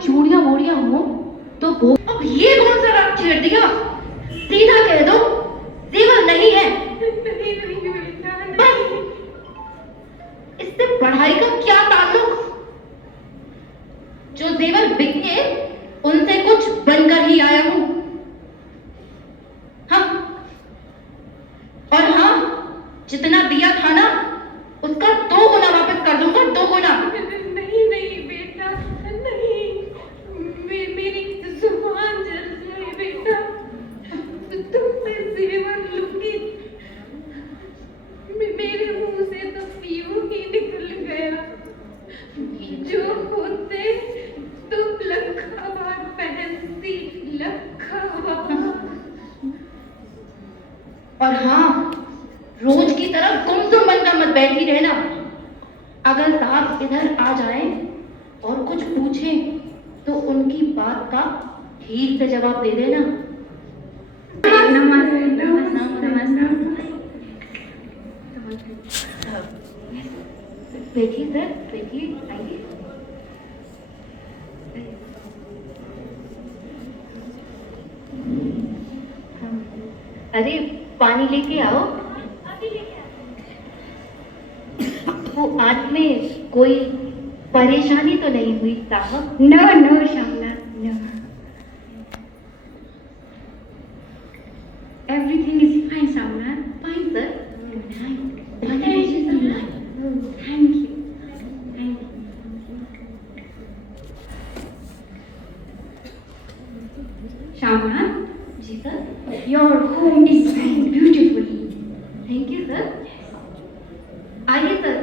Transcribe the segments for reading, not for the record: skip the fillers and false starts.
चूड़ियां वूड़ियां हो तो वो। अब ये कौन सा राग छेड़ दिया? सीधा कह दो जेवर नहीं है। नहीं बेटा, बस इससे पढ़ाई का क्या ताल्लुक? जो जेवर बिके उनसे कुछ बनकर ही आया हूं। हाँ, और हाँ, जितना दिया था ना उसका 2 गुना वापस कर दूंगा, 2 गुना। नहीं बेटा, नहीं, मेरी जुबान जल जाए बेटा। तुमसे जेवर लूंगी, मेरे मुंह से तो यूं ही निकल गया। जो होते तुम लखा बार पहनती, लखा बार। और हाँ, रोज की तरह गुमसुम बनकर मत बैठी रहना। अगर साहब इधर आ जाएं और कुछ पूछें तो उनकी बात का ठीक से जवाब दे देना। बैठिए सर, बैठिए, आइए। अरे पानी लेके आओ। वो आज में कोई परेशानी तो नहीं हुई साहब? No, Shamla, no. Everything is fine, Shamla. Fine sir. Thank you. Thank you. Shamla, ji sir. your home is very beautiful. Thank you sir. आइए सर,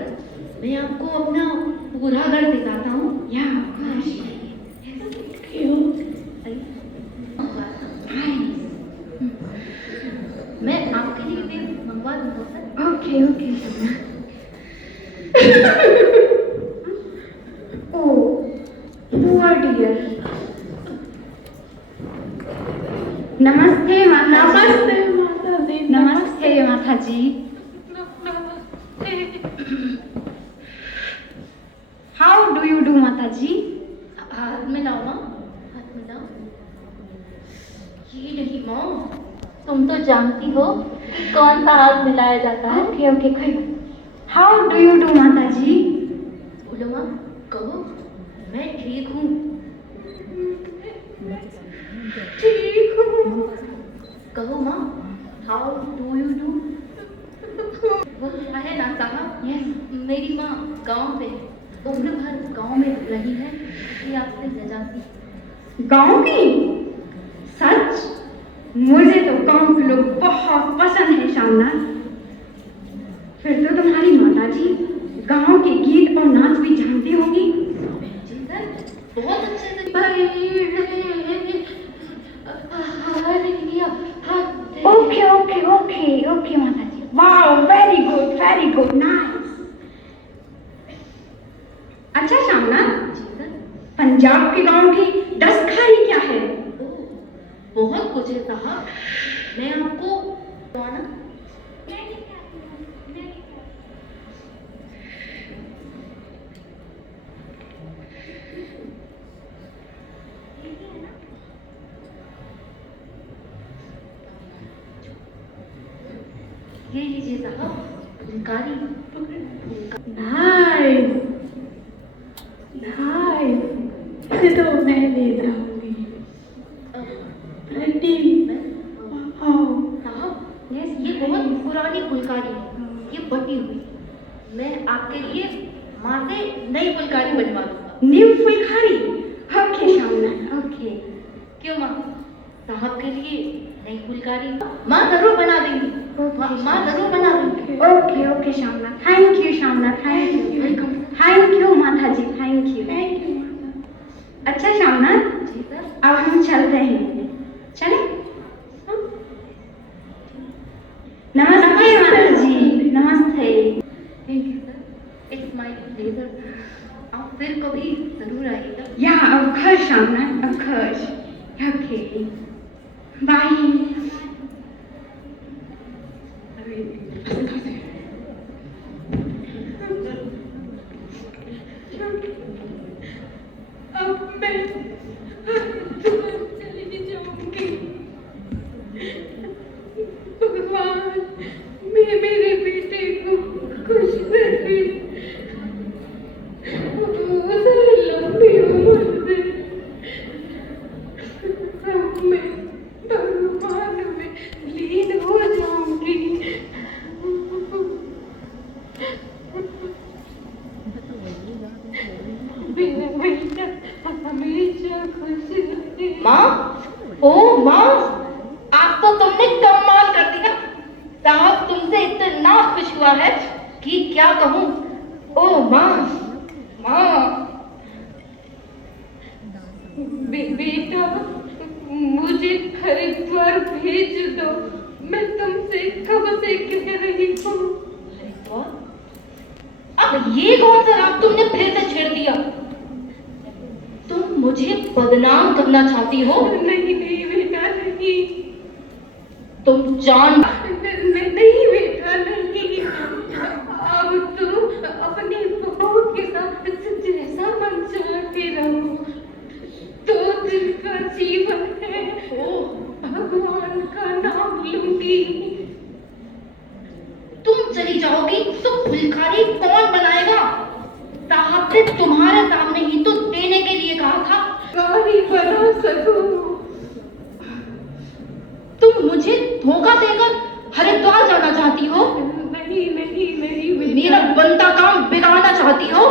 मैं आपको अपना पूरा घर दिखाता हूँ। Yeah, of course. मैं आपके लिए भी मंगवा दूंगा sir. Okay, Shamla. Oh, poor dear. नमस्ते माता। नमस्ते माता जी। How do you do, माता जी? हाथ मिलाओ माँ, हाथ मिलाओ। ये नहीं माँ, तुम तो जानती हो कि कौन सा हाथ मिलाया जाता है। Okay, खैर। How do you do, माता जी? बोलो माँ, कहो। मैं ठीक हूँ। ठीक हूँ। कहो माँ, हाउ डू यू डू? वो है ना साहब। Yes. मेरी माँ गांव से उम्र भर गांव में रही है, इसलिए आपसे जजाती। गांव की? सच? मुझे तो गांव के लोग बहुत पसंद है शामना। फिर तो तुम्हारी माता जी गांव के गीत और नाच भी जानती होगी। जी सर, बहुत अच्छे से। Okay, माता जी। Wow, very good, nice. अच्छा शामना, जी सर। पंजाब के गांव की दस्तकारी क्या है? बहुत कुछ है साहब, मैं आपको बताना। ये लीजिए साहब, फुलकारी। नाइस, इसे तो मैं ले जाऊंगी। साहब, ये बहुत पुरानी फुलकारी है, ये बटी हुई। मैं आपके लिए माँ से नई फुलकारी बनवा दूंगा। New phulkari? Okay Shamna, okay. क्यों माँ, साहब के लिए नई फुलकारी माँ जरूर बना देंगी। माँ जरूर बना देंगी। Okay Shamna, thank you Shamna, thank you. Welcome. Thank you माता जी, थैंक यू। अच्छा शामना, जी सर। अब हम चलते हैं, चले? नमस्ते माता जी। नमस्ते। Thank you sir, it's my pleasure. आप फिर कभी जरूर आइएगा। Yeah of course Shamna, of course. Okay, bye. अब मैं मेरे बेटे को खुश रखे, उसे लंबी उम्र दे। अब मैं भगवान में लीन हो जाऊंगी। मेरा बेटा हमेशा खुश रहे। माँ, ओ माँ, आज तो तुमने कमाल कर दिया। साहब तुमसे इतना खुश हुआ है कि क्या कहूँ। ओ माँ, माँ। बेटा मुझे हरिद्वार भेज दो, मैं तुमसे कब से कह रही हूँ। हरिद्वार? अब ये कौन सा राग तुमने फिर से छेड़ दिया? तुम मुझे बदनाम करना चाहती हो? नहीं नहीं बेटा नहीं। तुम जान नहीं बेटा नहीं। अब तुम अपनी बहू के साथ जैसा मन चाहते रहो। 2 दिन का जीवन है, भगवान का नाम लूंगी। तुम चली जाओगी तो फुलकारी कौन बनाएगा? साहब ने तुम्हारे सामने ही तो देने के लिए कहा था। गाड़ी बना सकूं। तुम मुझे धोखा देकर हरिद्वार जाना चाहती हो? नहीं नहीं नहीं बेटा। मेरा बनता काम बिगाड़ना चाहती हो?